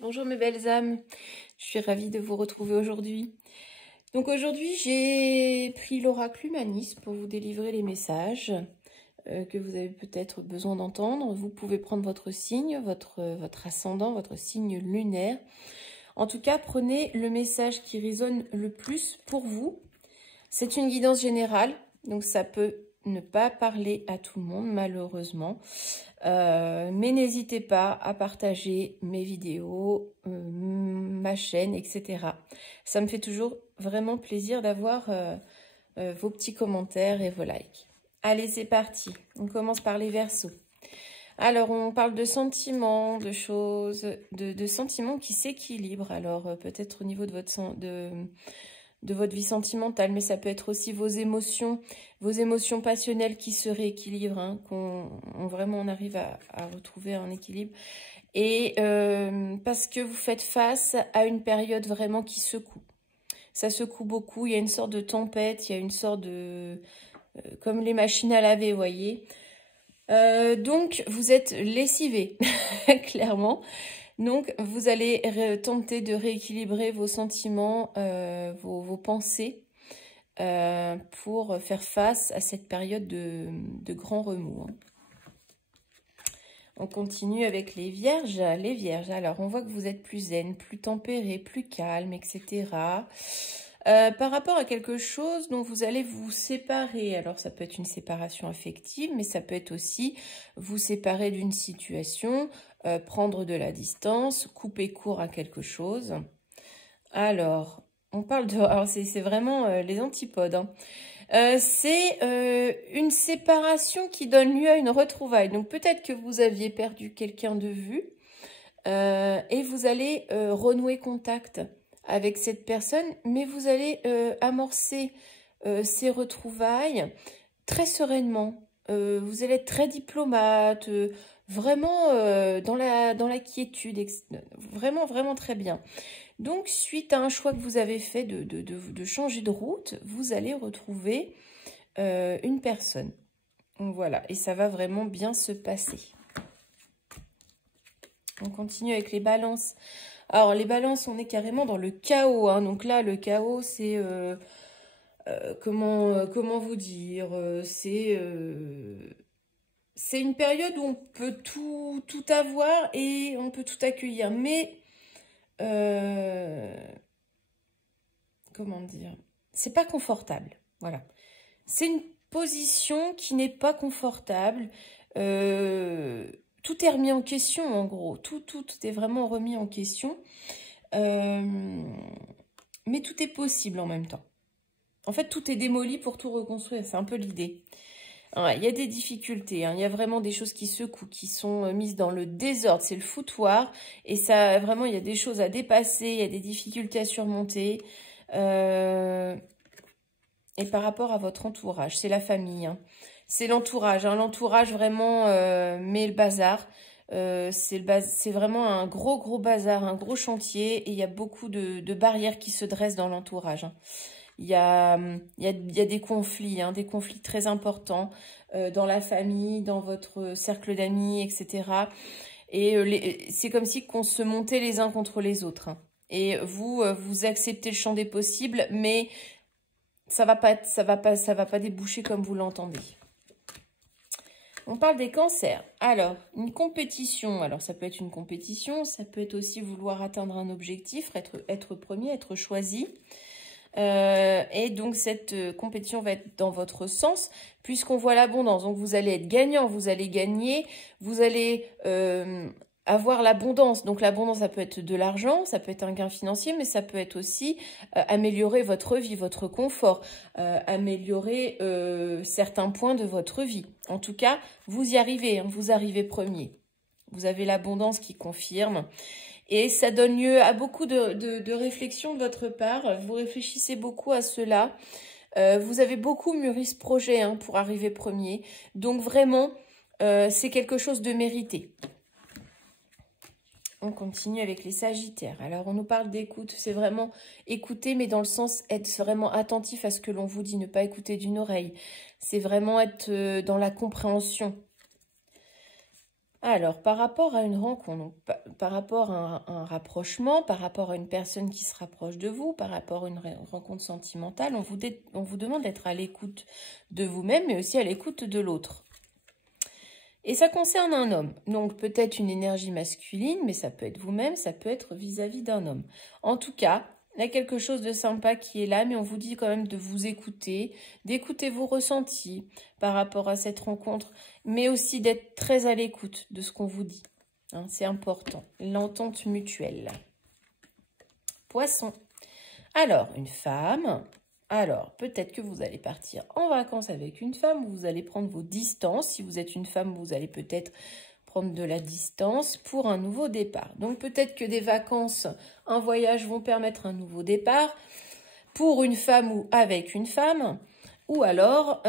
Bonjour mes belles âmes, je suis ravie de vous retrouver aujourd'hui. Donc aujourd'hui j'ai pris l'oracle Humanis pour vous délivrer les messages que vous avez peut-être besoin d'entendre. Vous pouvez prendre votre signe, votre ascendant, votre signe lunaire. En tout cas, prenez le message qui résonne le plus pour vous. C'est une guidance générale, donc ça peut ne pas parler à tout le monde malheureusement. Mais n'hésitez pas à partager mes vidéos, ma chaîne, etc. Ça me fait toujours vraiment plaisir d'avoir vos petits commentaires et vos likes. Allez, c'est parti. On commence par les Verseaux. Alors, on parle de sentiments, de choses, de sentiments qui s'équilibrent. Alors, peut-être au niveau de votre vie sentimentale, mais ça peut être aussi vos émotions passionnelles qui se rééquilibrent, hein, vraiment on arrive à retrouver un équilibre. Et parce que vous faites face à une période vraiment qui secoue. Ça secoue beaucoup, il y a une sorte de tempête, il y a une sorte de... comme les machines à laver, vous voyez. Donc, vous êtes lessivé, clairement. Donc, vous allez tenter de rééquilibrer vos sentiments, vos pensées pour faire face à cette période de grand remous. Hein. On continue avec les Vierges. Les Vierges, alors on voit que vous êtes plus zen, plus tempéré, plus calme, etc. Par rapport à quelque chose dont vous allez vous séparer. Alors ça peut être une séparation affective, mais ça peut être aussi vous séparer d'une situation, prendre de la distance, couper court à quelque chose. Alors, on parle de... Alors c'est vraiment les antipodes. Hein. C'est une séparation qui donne lieu à une retrouvaille. Donc peut-être que vous aviez perdu quelqu'un de vue et vous allez renouer contact avec cette personne, mais vous allez amorcer ces retrouvailles très sereinement. Vous allez être très diplomate, vraiment dans la quiétude, vraiment, vraiment très bien. Donc, suite à un choix que vous avez fait de changer de route, vous allez retrouver une personne. Donc, voilà, et ça va vraiment bien se passer. On continue avec les balances. Alors, les balances, on est carrément dans le chaos. Hein. Donc là, le chaos, c'est... comment vous dire c'est une période où on peut tout avoir et on peut tout accueillir. Mais... comment dire, c'est pas confortable, voilà. C'est une position qui n'est pas confortable. Tout est remis en question, en gros. Tout est vraiment remis en question. Mais tout est possible en même temps. En fait, tout est démoli pour tout reconstruire. C'est un peu l'idée. Il y a des difficultés, hein. Il y a vraiment des choses qui secouent, qui sont mises dans le désordre, c'est le foutoir. Et ça, vraiment, il y a des choses à dépasser, il y a des difficultés à surmonter. Et par rapport à votre entourage, c'est la famille. Hein. C'est l'entourage. Hein. L'entourage vraiment met le bazar. C'est vraiment un gros bazar, un gros chantier. Et il y a beaucoup de barrières qui se dressent dans l'entourage. Hein. Il y a des conflits, hein, des conflits très importants dans la famille, dans votre cercle d'amis, etc. Et c'est comme si qu'on se montait les uns contre les autres. Hein. Et vous acceptez le champ des possibles, mais ça va pas déboucher comme vous l'entendez. On parle des cancers. Alors, une compétition. Alors, ça peut être une compétition, ça peut être aussi vouloir atteindre un objectif, être premier, être choisi. Et donc cette compétition va être dans votre sens puisqu'on voit l'abondance. Donc vous allez être gagnant, vous allez gagner, vous allez avoir l'abondance. Donc l'abondance, ça peut être de l'argent, ça peut être un gain financier, mais ça peut être aussi améliorer votre vie, votre confort, améliorer certains points de votre vie. En tout cas, vous y arrivez, hein, vous arrivez premier. Vous avez l'abondance qui confirme. Et ça donne lieu à beaucoup de réflexions de votre part. Vous réfléchissez beaucoup à cela. Vous avez beaucoup mûri ce projet hein, pour arriver premier. Donc vraiment, c'est quelque chose de mérité. On continue avec les Sagittaires. Alors, on nous parle d'écoute. C'est vraiment écouter, mais dans le sens être vraiment attentif à ce que l'on vous dit. Ne pas écouter d'une oreille. C'est vraiment être dans la compréhension. Alors, par rapport à une rencontre, donc, par rapport à un rapprochement, par rapport à une personne qui se rapproche de vous, par rapport à une rencontre sentimentale, on vous demande d'être à l'écoute de vous-même, mais aussi à l'écoute de l'autre. Et ça concerne un homme, donc peut-être une énergie masculine, mais ça peut être vous-même, ça peut être vis-à-vis d'un homme. En tout cas, il y a quelque chose de sympa qui est là, mais on vous dit quand même de vous écouter, d'écouter vos ressentis par rapport à cette rencontre, mais aussi d'être très à l'écoute de ce qu'on vous dit. Hein, c'est important, l'entente mutuelle. Poisson. Alors, une femme. Alors, peut-être que vous allez partir en vacances avec une femme, vous allez prendre vos distances. Si vous êtes une femme, vous allez peut-être prendre de la distance pour un nouveau départ. Donc, peut-être que des vacances, un voyage vont permettre un nouveau départ pour une femme ou avec une femme. Ou alors,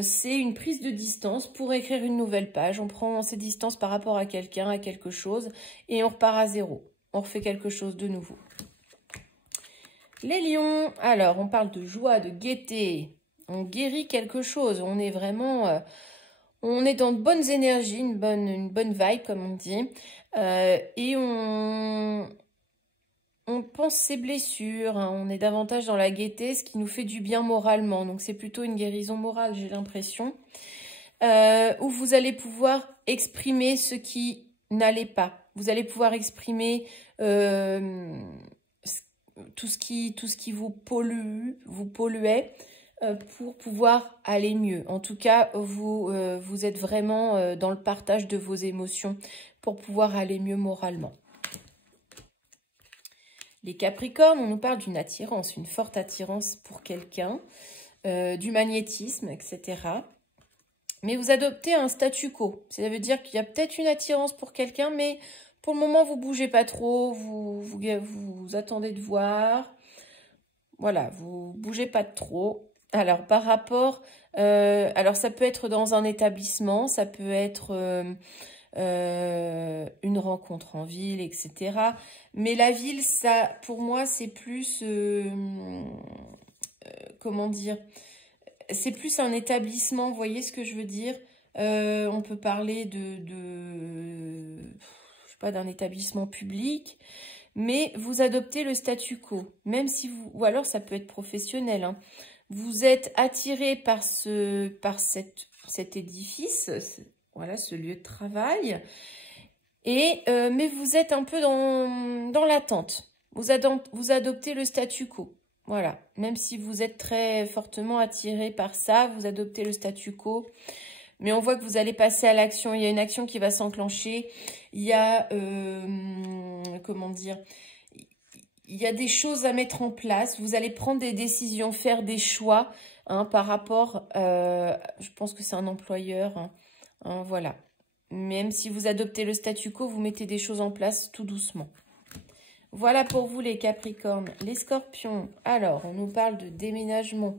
c'est une prise de distance pour écrire une nouvelle page. On prend ses distances par rapport à quelqu'un, à quelque chose, et on repart à zéro. On refait quelque chose de nouveau. Les lions, alors on parle de joie, de gaieté, on guérit quelque chose, on est vraiment, on est dans de bonnes énergies, une bonne vibe comme on dit, et on pense ses blessures, hein, on est davantage dans la gaieté, ce qui nous fait du bien moralement, donc c'est plutôt une guérison morale j'ai l'impression, où vous allez pouvoir exprimer ce qui n'allait pas, vous allez pouvoir exprimer tout ce qui vous polluait pour pouvoir aller mieux. En tout cas, vous êtes vraiment dans le partage de vos émotions pour pouvoir aller mieux moralement. Les Capricornes, on nous parle d'une attirance, une forte attirance pour quelqu'un, du magnétisme, etc. Mais vous adoptez un statu quo. Ça veut dire qu'il y a peut-être une attirance pour quelqu'un, mais pour le moment, vous bougez pas trop, vous attendez de voir. Voilà, vous bougez pas trop. Alors, par rapport... alors, ça peut être dans un établissement, ça peut être une rencontre en ville, etc. Mais la ville, ça, pour moi, c'est plus... comment dire? C'est plus un établissement, vous voyez ce que je veux dire? On peut parler je sais pas, d'un établissement public, mais vous adoptez le statu quo, même si vous, ou alors ça peut être professionnel, hein. Vous êtes attiré par cet édifice, voilà, ce lieu de travail, et mais vous êtes un peu dans l'attente. Vous adoptez le statu quo. Voilà, même si vous êtes très fortement attiré par ça, vous adoptez le statu quo. Mais on voit que vous allez passer à l'action. Il y a une action qui va s'enclencher. Il y a, comment dire, il y a des choses à mettre en place. Vous allez prendre des décisions, faire des choix hein, par rapport, je pense que c'est un employeur. Hein, voilà. Même si vous adoptez le statu quo, vous mettez des choses en place tout doucement. Voilà pour vous les Capricornes. Les Scorpions, alors on nous parle de déménagement.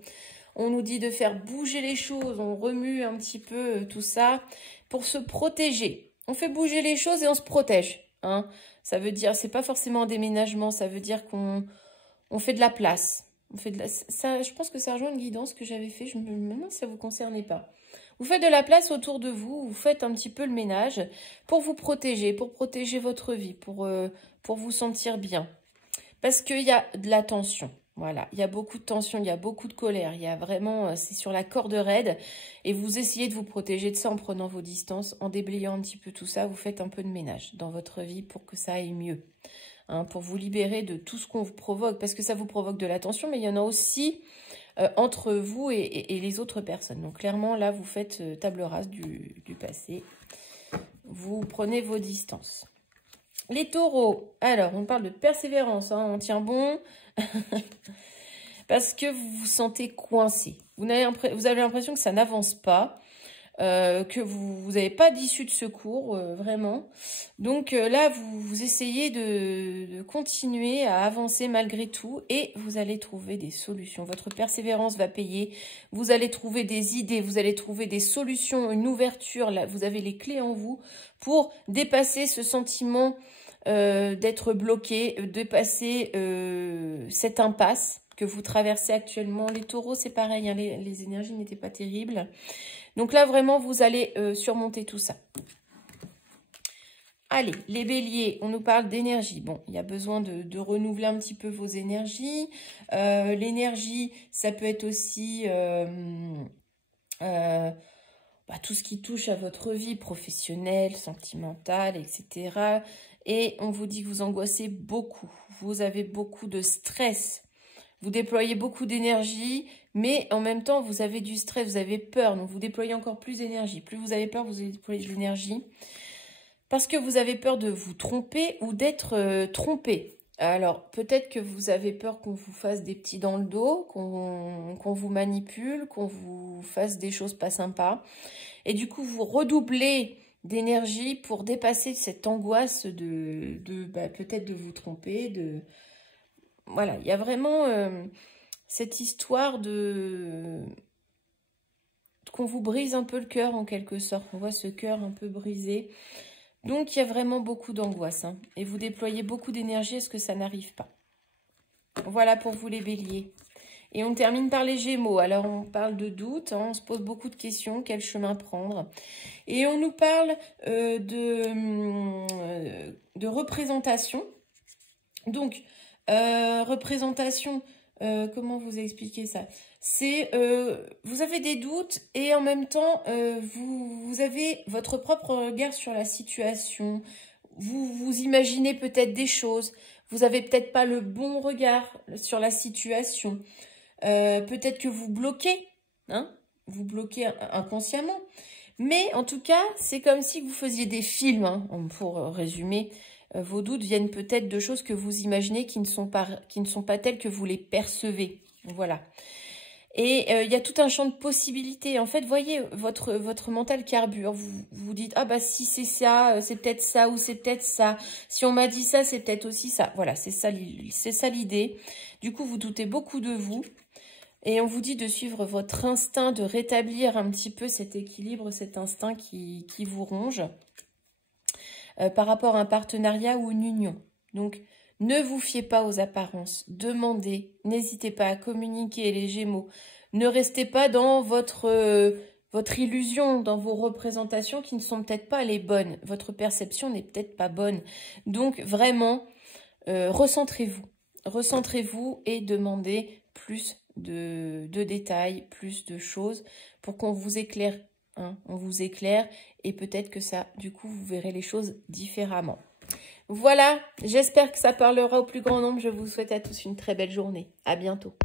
On nous dit de faire bouger les choses, on remue un petit peu tout ça pour se protéger. On fait bouger les choses et on se protège. Hein. Ça veut dire, c'est pas forcément un déménagement, ça veut dire qu'on fait de la place. Ça, je pense que ça rejoint une guidance que j'avais fait, je me demande si ça vous concernait pas. Vous faites de la place autour de vous, vous faites un petit peu le ménage pour vous protéger, pour protéger votre vie, pour vous sentir bien. Parce qu'il y a de la tension. Voilà, il y a beaucoup de tension, il y a beaucoup de colère, il y a vraiment, c'est sur la corde raide et vous essayez de vous protéger de ça en prenant vos distances, en déblayant un petit peu tout ça, vous faites un peu de ménage dans votre vie pour que ça aille mieux, hein, pour vous libérer de tout ce qu'on vous provoque, parce que ça vous provoque de la tension, mais il y en a aussi entre vous et les autres personnes. Donc clairement, là, vous faites table rase du passé, vous prenez vos distances. Les taureaux, alors on parle de persévérance, hein, on tient bon, parce que vous vous sentez coincé. Vous avez l'impression que ça n'avance pas, que vous n'avez pas d'issue de secours, vraiment. Donc là, vous essayez de continuer à avancer malgré tout et vous allez trouver des solutions. Votre persévérance va payer, vous allez trouver des idées, vous allez trouver des solutions, une ouverture. Là, vous avez les clés en vous pour dépasser ce sentiment d'être bloqué, dépasser cette impasse que vous traversez actuellement. Les taureaux, c'est pareil, hein, les énergies n'étaient pas terribles. Donc là, vraiment, vous allez surmonter tout ça. Allez, les béliers, on nous parle d'énergie. Bon, il y a besoin de renouveler un petit peu vos énergies. L'énergie, ça peut être aussi tout ce qui touche à votre vie professionnelle, sentimentale, etc. Et on vous dit que vous angoissez beaucoup. Vous avez beaucoup de stress. Vous déployez beaucoup d'énergie, mais en même temps, vous avez du stress, vous avez peur. Donc, vous déployez encore plus d'énergie. Plus vous avez peur, vous déployez de l'énergie. Parce que vous avez peur de vous tromper ou d'être trompé. Alors, peut-être que vous avez peur qu'on vous fasse des petits dans le dos, qu'on vous manipule, qu'on vous fasse des choses pas sympas. Et du coup, vous redoublez d'énergie pour dépasser cette angoisse peut-être de vous tromper. Voilà, il y a vraiment cette histoire qu'on vous brise un peu le cœur en quelque sorte. On voit ce cœur un peu brisé. Donc, il y a vraiment beaucoup d'angoisse. Hein, et vous déployez beaucoup d'énergie à ce que ça n'arrive pas. Voilà pour vous les béliers. Et on termine par les gémeaux. Alors, on parle de doute. Hein, on se pose beaucoup de questions. Quel chemin prendre? Et on nous parle de représentation. Donc, représentation, comment vous expliquer ça? C'est, vous avez des doutes et en même temps, vous avez votre propre regard sur la situation. Vous imaginez peut-être des choses. Vous avez peut-être pas le bon regard sur la situation. Peut-être que vous bloquez, hein? Vous bloquez inconsciemment. Mais en tout cas, c'est comme si vous faisiez des films, hein, pour résumer. Vos doutes viennent peut-être de choses que vous imaginez qui ne sont pas telles que vous les percevez. Voilà. Et il y a tout un champ de possibilités. En fait, voyez, votre mental carbure. Vous dites, ah bah si c'est ça, c'est peut-être ça ou c'est peut-être ça. Si on m'a dit ça, c'est peut-être aussi ça. Voilà, c'est ça l'idée. Du coup, vous doutez beaucoup de vous. Et on vous dit de suivre votre instinct, de rétablir un petit peu cet équilibre, cet instinct qui vous ronge par rapport à un partenariat ou une union. Donc, ne vous fiez pas aux apparences, demandez, n'hésitez pas à communiquer les Gémeaux. Ne restez pas dans votre illusion, dans vos représentations qui ne sont peut-être pas les bonnes. Votre perception n'est peut-être pas bonne. Donc, vraiment, recentrez-vous. Recentrez-vous et demandez plus de détails, plus de choses pour qu'on vous éclaire. Hein, on vous éclaire et peut-être que ça, du coup, vous verrez les choses différemment. Voilà, j'espère que ça parlera au plus grand nombre. Je vous souhaite à tous une très belle journée. À bientôt.